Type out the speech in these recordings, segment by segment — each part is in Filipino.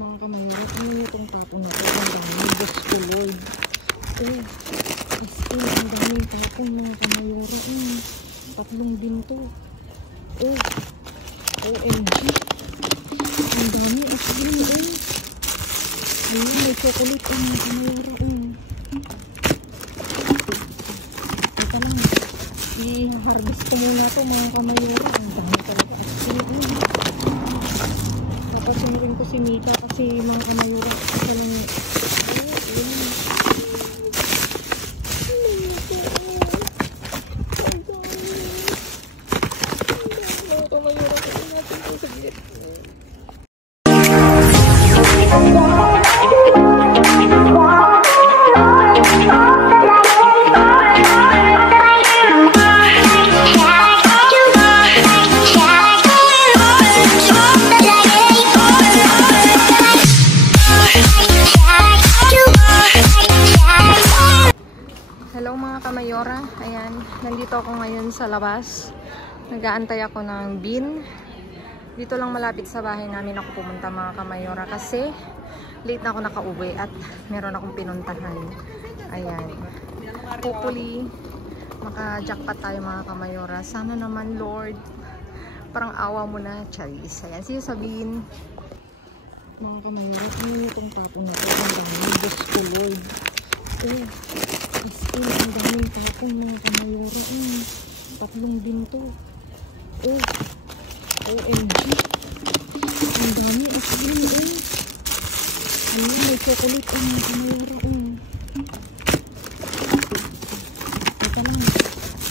Mga kamayora, ano itong tapong na ito? Ang dami, Diyos ko Lord. As in, ang daming tapong mga kamayora. Tatlong binto. OMG. Ang dami, as in, ayun, may chocolate, mga kamayora, Ito lang, i-harvest ko muna ito, mga kamayora. Ang dami talaga, as in, Papasunurin ko si Mika kasi mga kamayura kasi lang kamayora, ayan, nandito ako ngayon sa labas. Nag-aantay ako ng bin. Dito lang malapit sa bahay namin ako pumunta mga kamayora kasi late na ako nakauwi at meron akong pinuntahan. Ayan. Hopefully, maka-jackpot tayo mga kamayora. Sana naman Lord. Parang awa mo na, Charis. Ayan, see you sa bin. Mga kamayora, ano itong tapong na ito? Ang dami, Diyos ko Lord. As in, ang daming tapong mga kamayora. Tatlong binto. OMG. Ang dami, as in, ayun, may chocolate, mga kamayora, Ito lang,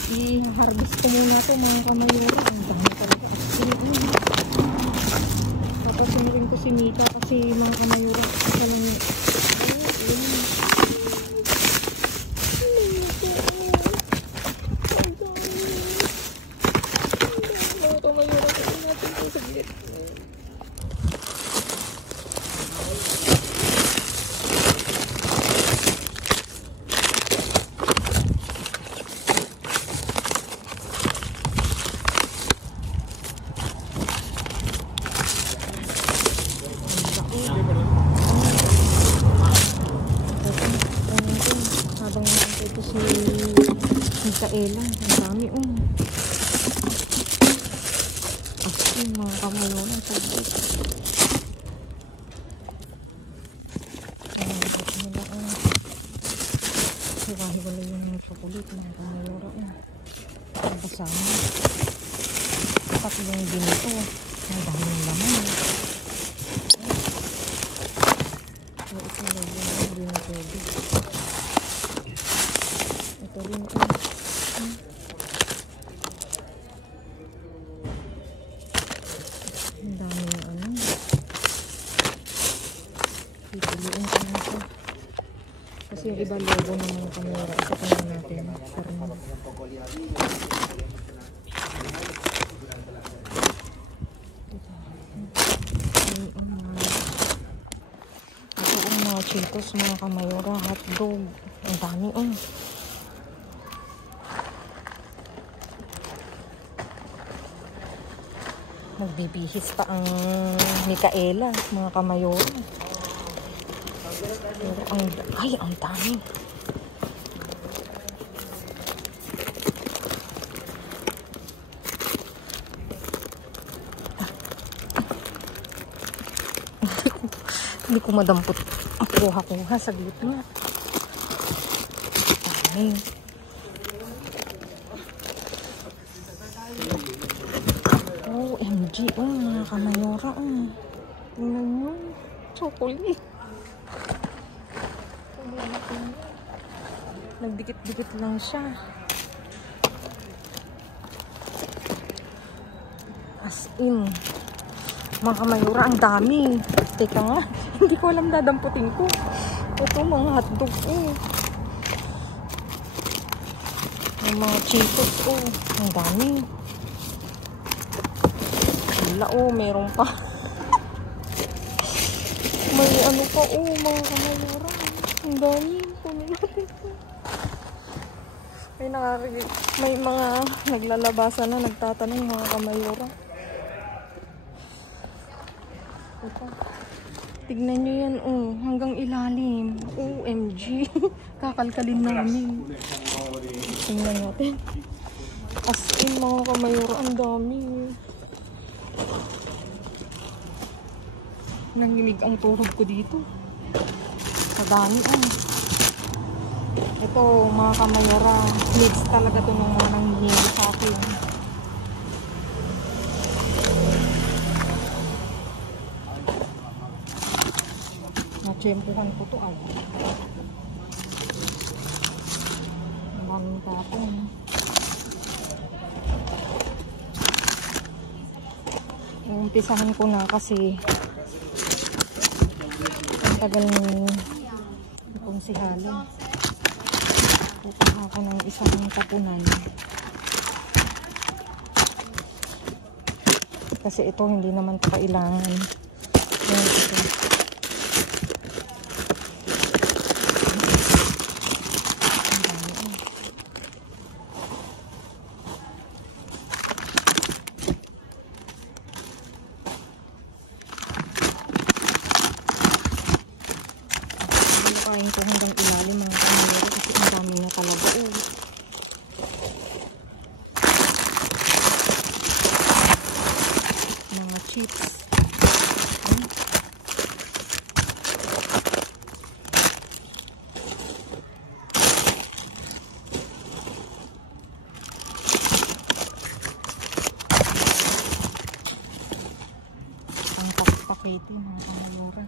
i-harvest ko muna ito, mga kamayora. Ang dami talaga, as in, Papasunurin ko si Mika kasi mga kamayora kasi lang, habang nandito ito si Mikaela, ang dami Asin mga kamayora, sabit. Hiwa-hiwala yung chocolate mga kamayora, kasama tatlong ginito, ang daming laman. Ito lang yung ginito. Ito rin ang dami pipiliin ko na ito kasi yung iba logo ng mga kamera. Isa pa lang natin karma. Ito ang mga Cheetos mga kamayora, hotdog, ang dami Magbibihis pa ang Mikaela, mga kamayora. Pero ang dami. Hindi ko madampot. Kuha-kuha, saglit nga. Dami. OMG, mga kamayora, tingnan nyo, chocolate. Nagdikit-dikit lang siya. As in, mga kamayora, ang dami. Teka nga, hindi ko alam dadamputin ko. Ito, mga hotdog, Yung mga Cheetos, ang dami. Meron pa. May ano pa, mga kamayora. Ang dami. Kunin natin ito. May mga naglalabasan na nagtatanong mga kamayora. Ito. Tignan nyo yan, oh. Hanggang ilalim. OMG. Kakalkalin namin. Tingnan natin. As in, mga kamayora, ang dami. Nanginig ang tuhod ko dito. Sa dami, oh. Ito, mga kamayora. Needs talaga ito ng mga nanginig sa akin. Natsyempuhan ko ito, ay. Ang tapon. Umpisahan ko na kasi ang tagal ng itong sihala. Pupunta ako ng isang tapunan. Kasi ito hindi naman ito kailangan. Yan ito. Kain ko hanggang ilalim mga kamayora kasi ang dami na talaga, oh. Mga chips. Ang pakete mga kamayora.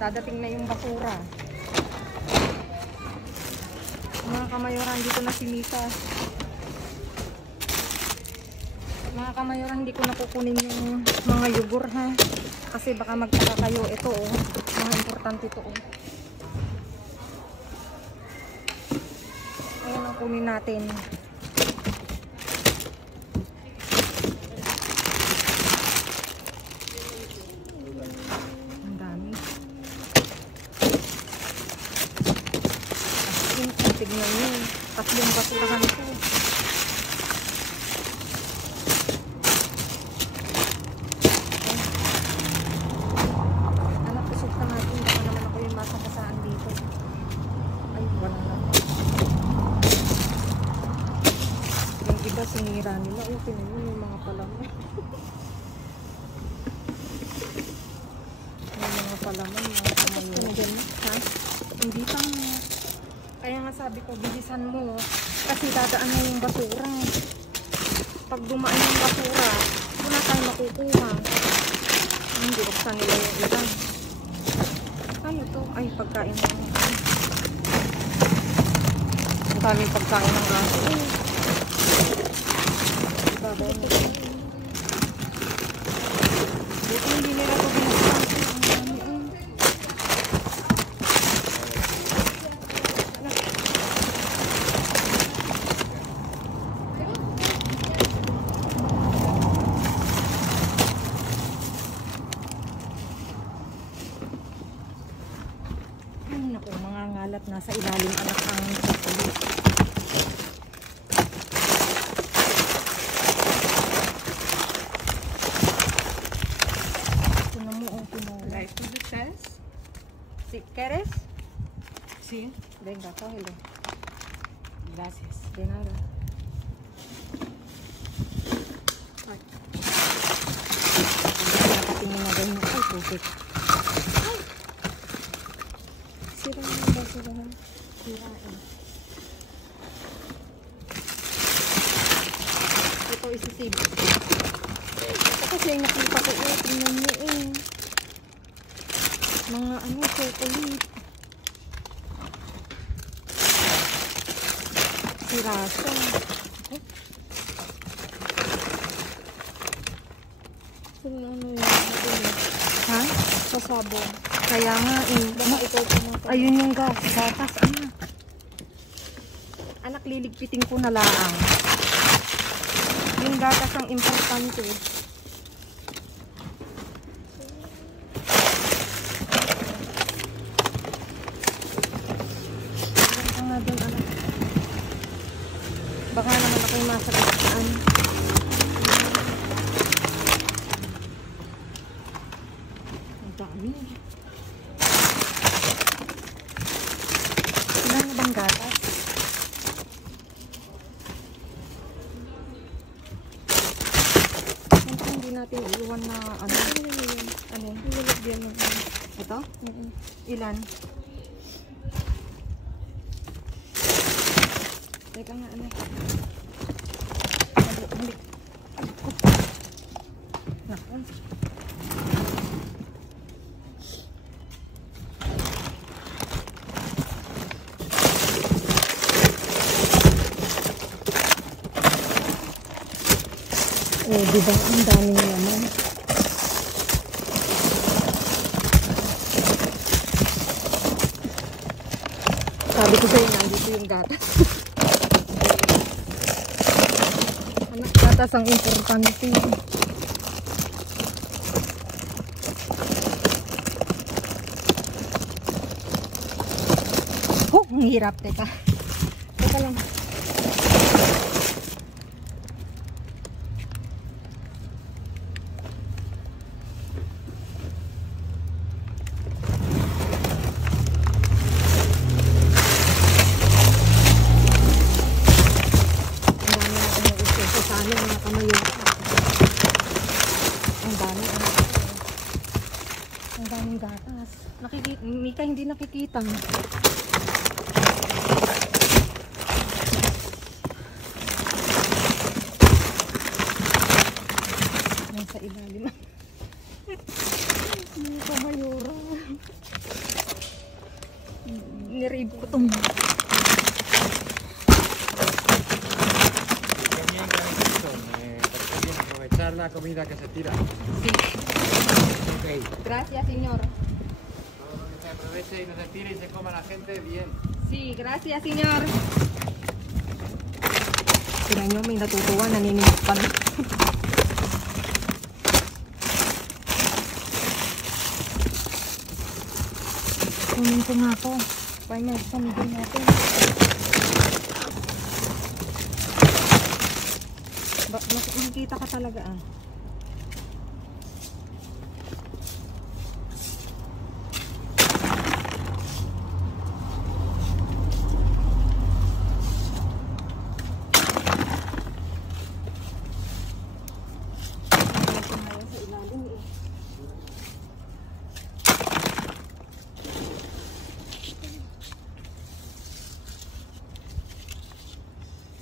Dadating na yung basura. Mga kamayora, dito na si Mika. Mga kamayora, hindi ko nakukunin yung mga yugor, ha. Kasi baka magtaka kayo. Ito, oh. Mga importante ito, oh. Ayan ang kunin natin. Tignan nyo, tatlong basurahan ko. Anak, usok na natin. Baka naman ako yung masakasaan dito. Ay, wala na. Yung iba sinira nila. Ay, tinan nyo, may mga palaman. May mga palaman, mga kamayon. Ha? Hindi pa nga. Kaya nga sabi ko, bilisan mo. Kasi dadaan na yung basura. Pag dumaan yung basura, wala tayong makukuha. Hindi buksan nila yung iba. Ano to? Ay, pagkain na. Ang daming pagkain ng aso. Ibabay mo. Buti hindi nila ito binuksan. At nasa ilalim anak ang chocolate. Tingnan mo ang pinula. Like to the chest. Si ¿Quieres? Sí. Venga, cógelo. Gracias. De nada. Ay. Nakatingin na ganyan. Ay, tubig. Sira na ba sila? Sirain. Ito isisib. Ito kasi nakita ko, tingnan nyo eh. Mga ano, chocolate. Sira siya. Sino ano yun? Ha? Sa sabon. Kaya nga eh. Baka ikaw pumunta. Ayun yung gatas. Ano? Anak, liligpitin ko na lang. Yung gatas ang importante. Baka nga doon, anak. Baka naman ako'y masagasaan. Ang dami. Ilan na bang gatas? Hindi natin iwan na ano. Ano? Nilagyan mo. Ito? Ilan? Teka nga, ano. Halik. Naku. Oh, diba? Ang daming naman. Sabi ko sa'yo, nandito yung gatas. Anak, gatas ang importante. Oh, ang hirap. Teka. Teka lang. Ang daming gatas. Mika, hindi nakikita. Nasa ilalim. Mika Mayora. Nirib ko itong. Aprovechar la comida que se tira. Sí. Okay. Gracias, señor. Todo lo que se aproveche y no se tire y se coma la gente bien. Sí, gracias, señor. Tignan nyo, may natutuwa, naninimik pa na. Kunin ko nga to. Pahinga, samigin natin. Nakikita ka talaga ah.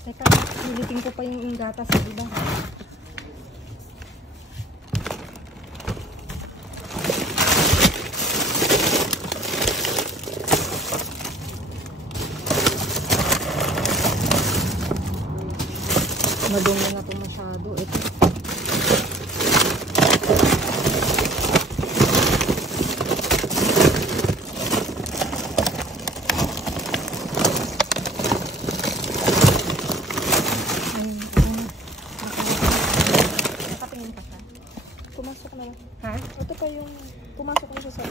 Teka, pilitin ko pa yung gatas sa iba. Madumi na ito masyado. Ito. Pumasok na. Ha? Ito pa yung pumasok na siya sa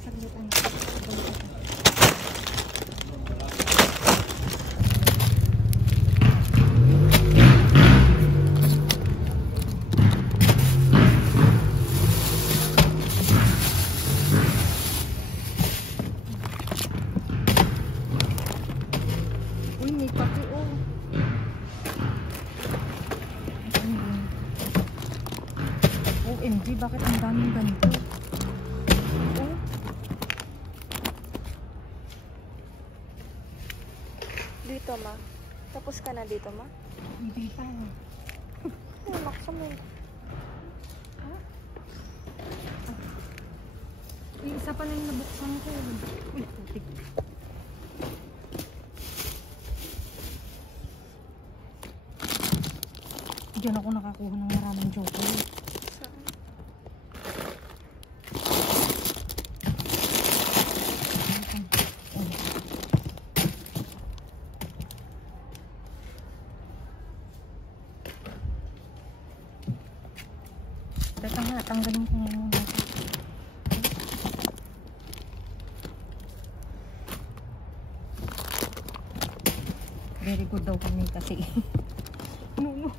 Saglitan. Uy, may pati oh. OMG, bakit ang daming ganito? Oh. dito, ma. Tapos ka na dito, ma. Hindi pa. Ay, maksamay. Ha? Uy, isa pa na yung nabuksan ko. Uy, putik. Diyan ako nakakuha ng maraming chocolate. Saan? nga, tanggalin ko muna. Very good daw kami kasi. No.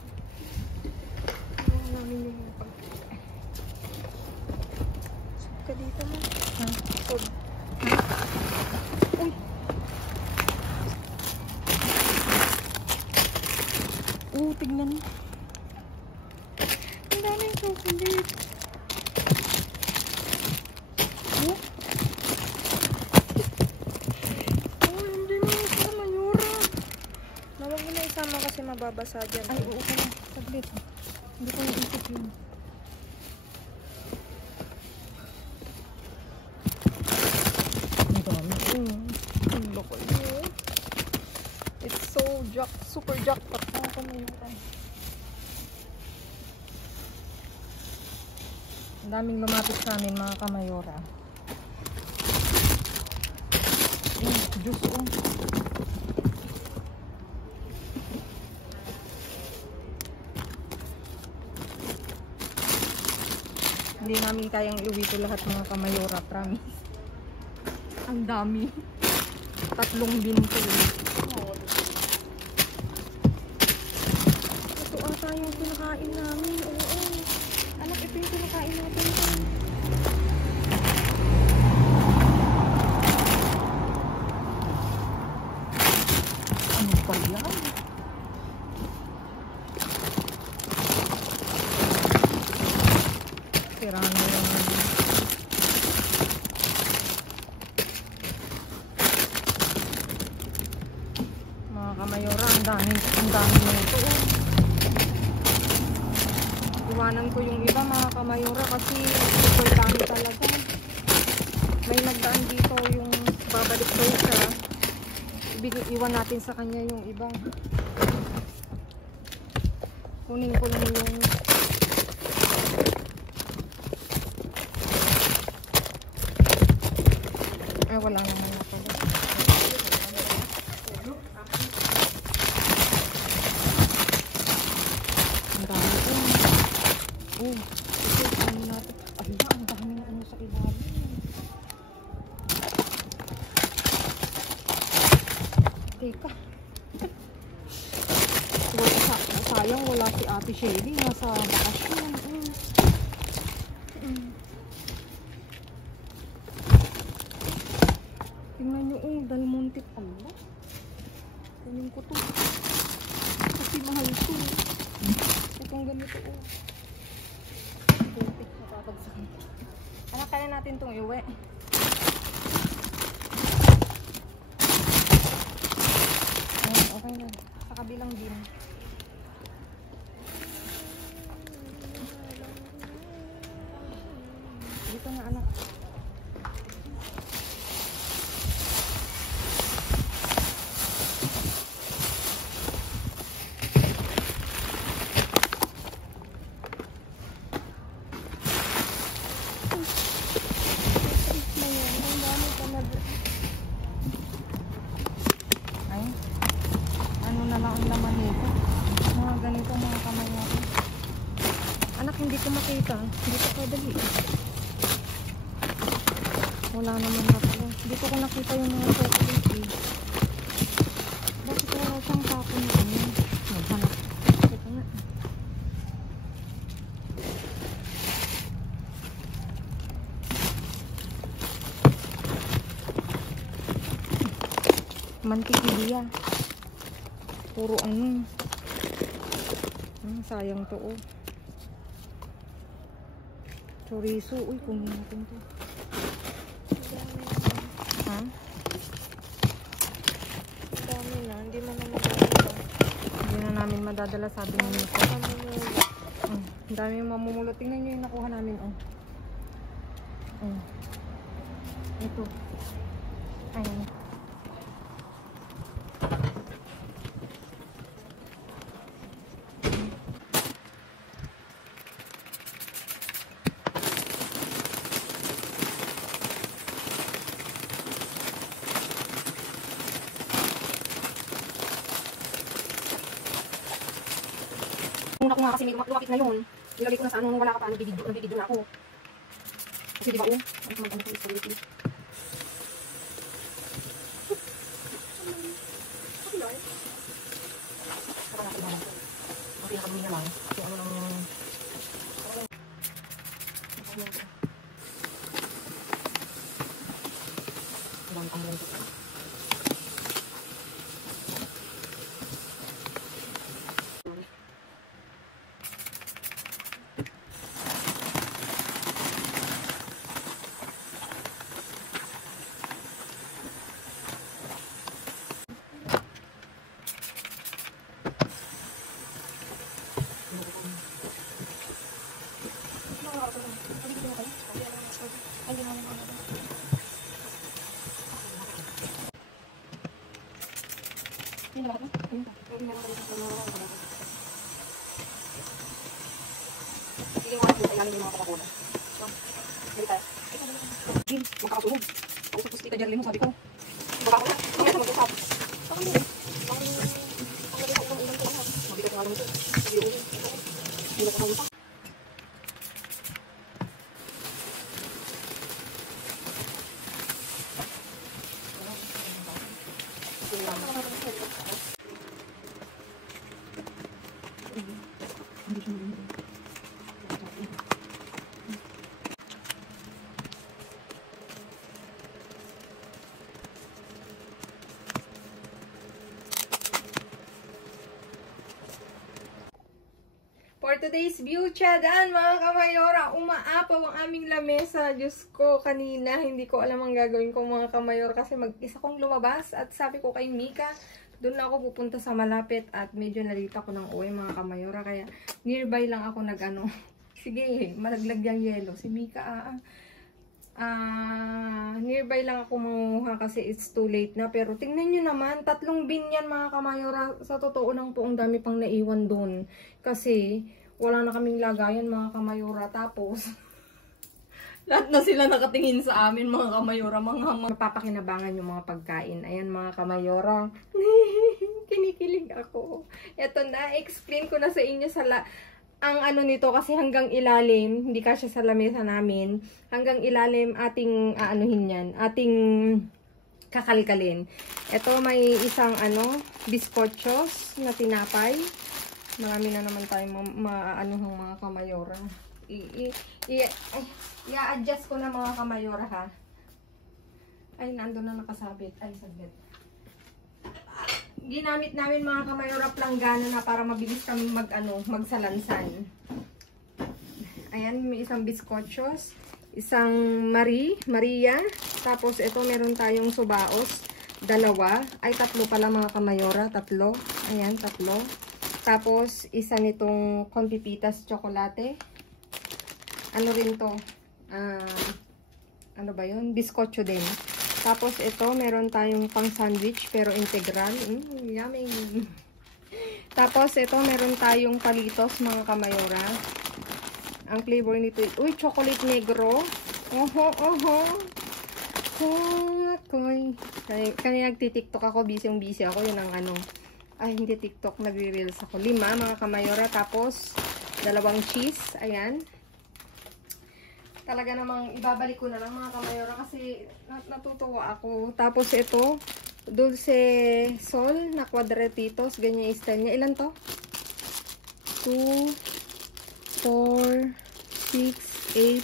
Namin yung pag... Sub ka dito mo. Ha? Sub. Uy! Tignan. Ang daming chocolate. Hindi mo isa mayura. Nawag mo na isama kasi mababasa dyan. Ay, oo pala. Saglit. Hindi ko naisip yun. Ang dami. Ang loko yun. It's so super jackpot. Mga kamayura. Ang daming lumapit sa amin mga kamayura. Juice oh. Hindi namin kayang iuwi ito lahat mga kamayura, promise. Ang dami. 3 binto. Ito ata yung pinakain namin. Oo. Anak, ito yung pinakain natin. Ano ba yan? Sira na yung... Mga kamayora, ang dami na ito. Iwanan ko yung iba mga kamayora kasi super dami talaga. May nagdaan dito yung babalik daw siya. Iwan natin sa kanya yung iba. Kunin ko lang yung ay wala naman ako. Ang dami po. Ito ano natin. Ala, ang dami na ano sa ilalim. Teka. Sayang wala si Ate Shelly. Nasa bakasyon. Tingnan nyo, Del Monte pala. Kunin ko to. Kasi mahal to. Itong ganito, Buntik na tatagsakan. Anak, kaya natin itong iwi. Okay na. Sa kabilang din. Dito na, anak. Ay, ano na lang ang laman nito. Mga ganito mga kamayari. Anak, hindi ko makita. Hindi ko kadali. Wala naman na pala. Dito ko nakita yung mga chocolate eh. Bakit wala siyang tapo na ano? Maghanap. Ito nga. Mantikilya. Puro ano. Sayang to oh. Chorizo. Uy, kunin natin to. Ha? Dami na. Hindi mo na madadala. Hindi na namin madadala, sabi ni Nico. Ang dami yung mamumulot. Tingnan nyo yung nakuha namin oh. Ito. Ayan. Una ko nga kasi may lumapit na yun. Nilagay ko na sa ano, wala ka pa, nabibidyo na ako. Kasi diba, mag-ano ko spaghetti. Okay, nakabili na lang. Kung ano lang yung... ang lang ito. Sige mo ako namin yung mga Coca-Cola. Dali tayo. Makakasunod. Ako supos kita dyan mo, sabi ko. Baka ko na. Mamaya sa mag-usap. Mabigat ko nga lang ito. Mabigat ko nga ito. For today's view, tiyadaan mga kamayora, umaapaw ang aming lamesa. Diyos ko, kanina, hindi ko alam ang gagawin ko mga kamayora kasi mag-isa kong lumabas at sabi ko kay Mika, doon na ako pupunta sa malapit at medyo nalita ko ng uwi mga kamayora. Kaya nearby lang ako nag-ano. Sige, malaglag yung yelo. Si Mika, nearby lang ako manguha kasi it's too late na. Pero tingnan nyo naman, 3 bin yan mga kamayora. Sa totoo lang po, ang dami pang naiwan doon. Kasi wala na kaming lagayan mga kamayora. Tapos, lahat na sila nakatingin sa amin mga kamayora. Mga mapapakinabangan yung mga pagkain. Ayan mga kamayora. Kinikilig ako. Eto na, explain ko na sa inyo ang ano nito kasi hanggang ilalim, hindi kasya sa lamesa namin, hanggang ilalim ating aanuhin yan, ating kakalkalin. Ito may isang biskotsos na tinapay. Marami na naman tayong maanuhang mga kamayora. I-adjust ko na mga kamayora ha. Ay, nandun na nakasabit. Ay, sabit. Ginamit namin mga kamayora planggana na para mabilis kami magsalansan. Ayan, may isang biskotsos, isang Maria, tapos ito meron tayong subaos, 2, ay 3 pala mga kamayora, 3. Ayan, 3. Tapos isa nitong Conpipitas chocolate. Ano rin to? Ano ba 'yun? Biskotso din. Tapos ito, meron tayong pang sandwich pero integral. Yummy. Tapos ito, meron tayong palitos mga kamayora. Ang flavor nito, uy, chocolate negro. Akoy. Kaya nagti-tiktok ako, busy ako. Yun ang ay hindi TikTok, nagre-reels ako. 5 mga kamayora. Tapos, 2 cheese. Ayan. Talaga namang ibabalik ko na lang mga kamayora kasi natutuwa ako. Tapos ito, dulce sol na quadratitos. Ganyan yung style niya. Ilan to? 2, 4, 6, 8,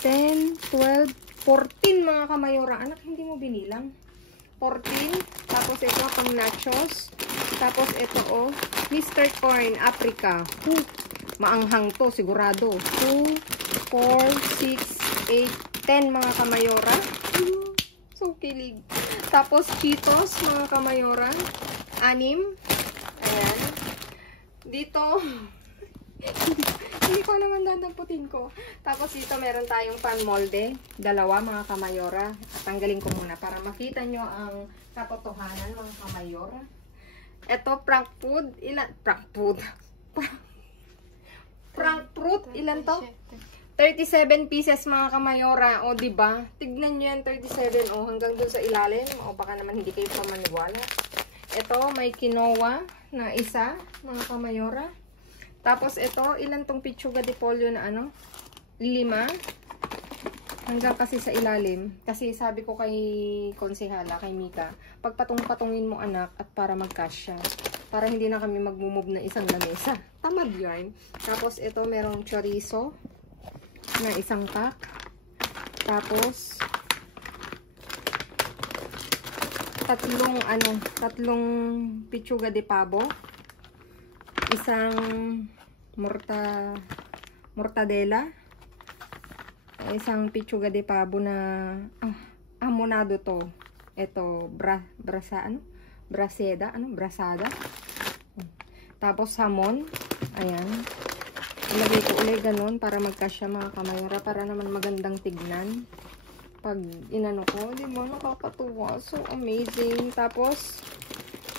10, 12, 14 mga kamayora. Anak, hindi mo binilang. 14. Tapos ito, pang nachos. Tapos ito, Mr. Corn, Africa. Maanghang to, sigurado. 2, 4, 6, 8, 10 mga kamayora. So kilig. Tapos Cheetos mga kamayora. 6. Ayan. Dito, hindi ko naman dadamputin ko. Tapos dito meron tayong pan molde. 2 mga kamayora. Tanggalin ko muna para makita nyo ang katotohanan mga kamayora. Ito, prank food. Prank food. Prank fruit. Ilan to? 37 pieces mga kamayora. O, diba? Tignan nyo yan, 37. O, hanggang dun sa ilalim. O, baka naman hindi kayo pa maniwala. Ito, may quinoa na isa, mga kamayora. Tapos ito, ilan tong Pichuga de Pollo na ano? 5. Hanggang kasi sa ilalim. Kasi sabi ko kay konsehala, kay Mika, pagpatong-patungin mo anak at para mag-cash siya. Para hindi na kami magmumove na isang lamesa. Tamad yarn. Tapos ito, merong chorizo na isang pack. Tapos tatlong Pichuga de Pavo. Isang mortadela. Isang Pichuga de Pavo na amonado to. Ito brasada. Tapos hamon. Ayan. Ilagay ko ulit ganun para magkasya mga kamayora, para naman magandang tignan. Pag inano ko, di ba, nakakatuwa. So amazing. Tapos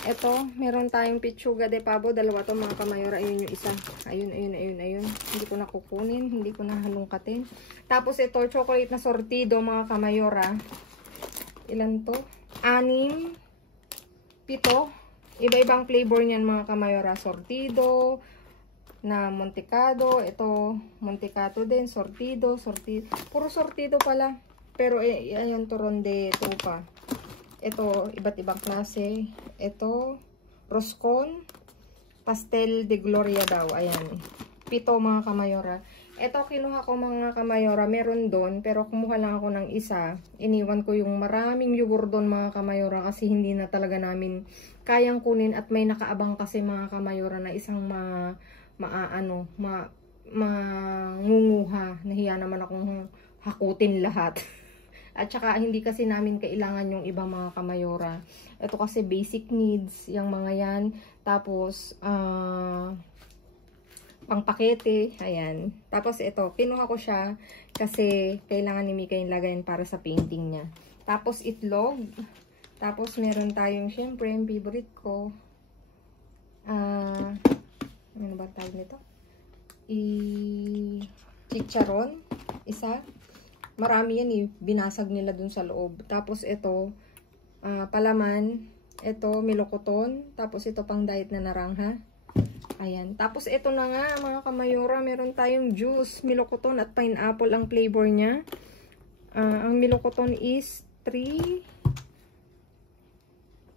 eto, meron tayong Pichuga de Pavo. Dalawa to mga kamayora. Ayun yung isa. Ayun. Hindi ko na kukunin. Hindi ko na halungkatin. Tapos ito, chocolate na sortido mga kamayora. Ilan to? 6, 7. Iba-ibang flavor niyan mga kamayora. Sortido, na montecado. Ito, montecado din. Sortido. Puro sortido pala. Pero ayun, turon de tupa. Ito, iba't ibang klase. Ito, roscon, pastel de gloria daw. Ayan. 7 mga kamayora. Ito, kinuha ko mga kamayora. Meron doon, pero kumuha lang ako ng isa. Iniwan ko yung maraming yogurt doon mga kamayora kasi hindi na talaga namin kayang kunin at may nakaabang kasi mga kamayora na isang mangunguha. Nahiya naman akong hakutin lahat. At saka hindi kasi namin kailangan yung ibang mga kamayora. Ito kasi basic needs, yung mga yan. Tapos, pangpakete, ayan. Tapos ito, kinuha ko siya kasi kailangan ni Mika yung lagayan para sa painting niya. Tapos itlog. Tapos meron tayong, syempre, yung favorite ko. Ano ba tawag nito? Chicharon. Isa. Marami yan eh. Binasag nila dun sa loob. Tapos ito, palaman. Ito, melokoton. Tapos ito pang diet na narangha. Ayan. Tapos ito na nga mga kamayora. Meron tayong juice. Melokoton at pineapple ang flavor niya. Ang melokoton is 3,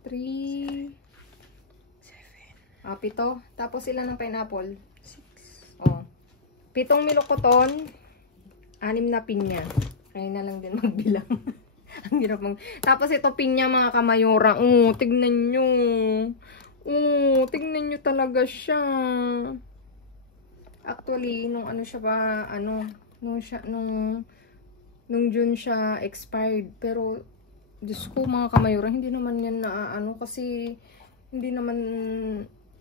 7. Tapos ilan ng pineapple? 6. 7 melokoton. 6 na pinya. Kaya na lang din magbilang. Ang hirap Tapos ito pinya mga kamayora. Tignan nyo. Tignan nyo talaga siya. Actually, nung ano siya ba, nung June siya expired. Pero, Diyos ko mga kamayora, hindi naman yan na kasi hindi naman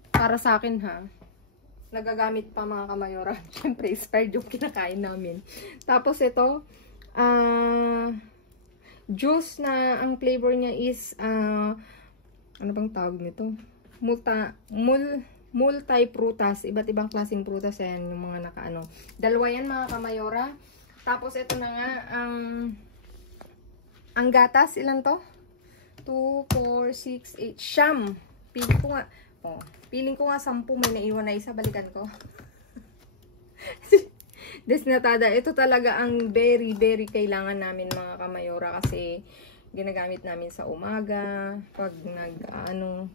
para sa akin ha. Nagagamit pa mga kamayora. Siyempre, expired yung kinakain namin. Tapos ito, juice na ang flavor niya is, ano bang tawag nito? Multi-prutas. Iba't ibang klaseng prutas yan. Yung mga nakaano. Dalawa yan mga kamayora. Tapos ito na nga, ang gatas, ilan to? 2, 4, 6, 8, siyam. Pili ko nga. Piling ko nga 10, may naiwan na isa, balikan ko. Desnatada, ito talaga ang very, very kailangan namin mga kamayora kasi ginagamit namin sa umaga, pag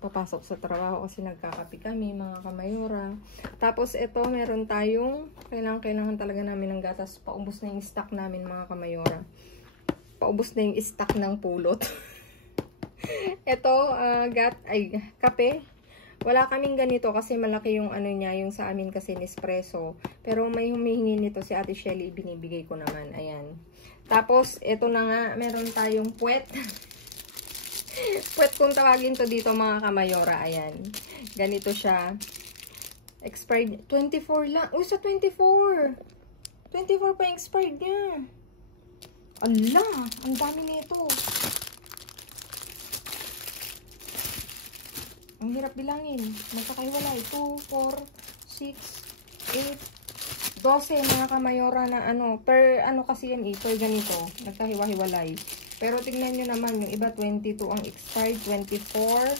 papasok sa trabaho kasi nagkakape kami mga kamayora. Tapos ito, meron tayong, kailangan talaga namin ng gatas. Paubos na yung stock namin mga kamayora. Paubos na yung stock ng pulot. Ito, kape. Wala kaming ganito kasi malaki yung niya, yung sa amin kasi Nespresso. Pero may humihingi nito si Ate Shelly, binibigay ko naman. Ayan. Tapos, ito na nga, meron tayong puwet. Puwet kung tawagin to dito mga kamayora. Ayan. Ganito siya. Expired, 24 lang. Uy, sa 24. 24 pa yung expired niya. Ala, ang dami nito. Ang hirap bilangin. Magkakaiwalay. 2, 4, 6, 8, 12 mga kamayora na per kasi yan per ganito. Nagkahiwa-hiwalay. Pero tingnan nyo naman, yung iba 22 ang expired, 24,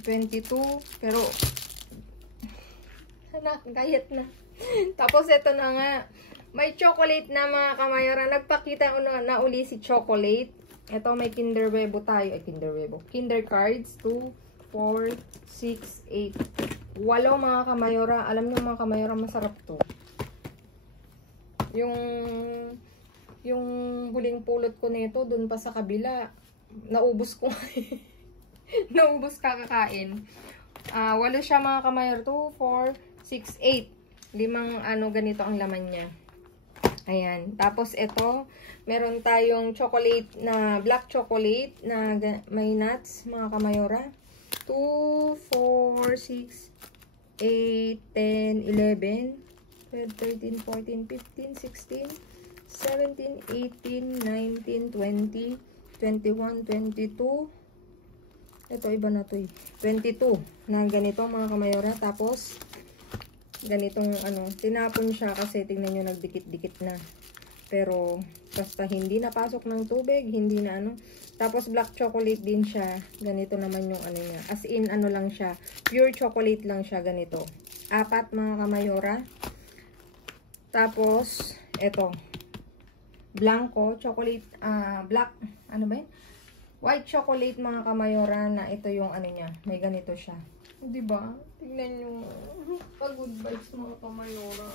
22, pero Nakagayat na. Tapos ito na nga. May chocolate na mga kamayora. Nagpakita na uli si chocolate. Ito may Kinder Webo tayo. Ay, Kinder Webo. Kinder cards. 2, 4, 6, 8. 8 mga kamayora. Alam niyo mga kamayora, masarap to. Yung huling pulot ko nito, dun pa sa kabila. Naubos ko. Naubos kakakain. 8 siya mga kamayora. 2, 4, 6, 8. 5 ganito ang laman niya. Ayan. Tapos ito, meron tayong chocolate na, black chocolate na may nuts, mga kamayora. 2, 4, 6, 8, 10, 11, 12, 13, 14, 15, 16, 17, 18, 19, 20, 21, 22. Ito, iba na to eh. 22 na ganito mga kamayora. Tapos, ganitong tinapon siya kasi tingnan nyo nagdikit-dikit na. Pero basta hindi napasok ng tubig, hindi na Tapos black chocolate din siya. Ganito naman yung niya. As in lang siya. Pure chocolate lang siya ganito. 4 mga kamayora. Tapos eto. Blanco chocolate black ba yun? White chocolate mga kamayora na ito yung niya. May ganito siya. Diba? Tignan nyo. Pag-good vibes mga kamayora.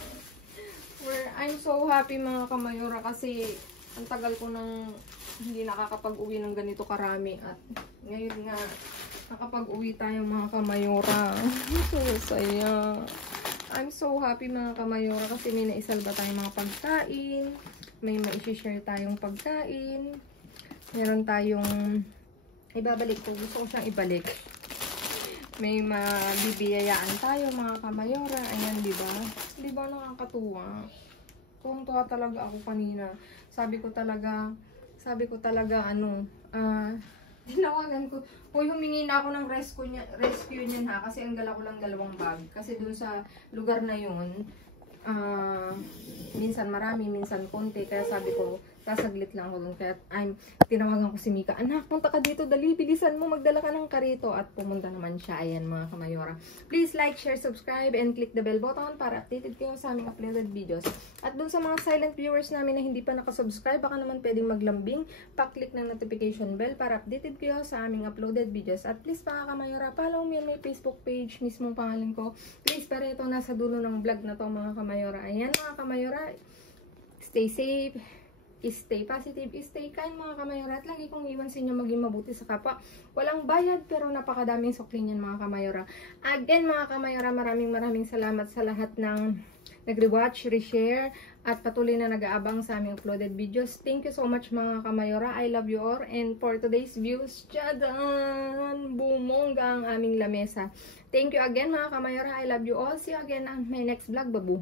I'm so happy mga kamayora kasi ang tagal ko nang hindi nakakapag-uwi ng ganito karami. At ngayon nga, nakapag-uwi tayo mga kamayora. So saya. I'm so happy mga kamayora kasi may naisalba tayong mga pagkain. May mai-share tayong pagkain. Meron tayong ibabalik ko. Gusto ko siyang ibalik. May mabibiyayaan tayo mga kamayora. Ayan, diba? Diba nakakatuwa? Tuwang-tuwa talaga ako kanina. Sabi ko talaga, tinawagan ko. Hoy, humingi na ako ng rescue niyan ha. Kasi ang dala ko lang 2 bag. Kasi dun sa lugar na yun, minsan marami, minsan konti. Kaya sabi ko, sasaglit lang ako dun. Kaya tinawagan ko si Mika. Anak, punta ka dito. Dali, bilisan mo. Magdala ka ng karito. At pumunta naman siya. Ayan mga kamayora. Please like, share, subscribe, and click the bell button para updated kayo sa aming uploaded videos. At dun sa mga silent viewers namin na hindi pa nakasubscribe, baka naman pwedeng maglambing. Pa-click ng notification bell para updated kayo sa aming uploaded videos. At please mga kamayora, follow me on my Facebook page. Mismong pangalan ko. Please, para ito nasa dulo ng vlog na to mga kamayora. Ayan mga kamayora. Stay safe. Stay positive, stay kind mga kamayora. At lagi kong iwan sa inyo maging mabuti sa kapwa. Walang bayad pero napakadaming sukli niyan mga kamayora. Again mga kamayora, maraming salamat sa lahat ng nag-rewatch, reshare, at patuloy na nag-aabang sa aming uploaded videos. Thank you so much mga kamayora. I love you all. And for today's views, tsadan! Bumongga ang aming lamesa. Thank you again mga kamayora. I love you all. See you again on my next vlog. Babu!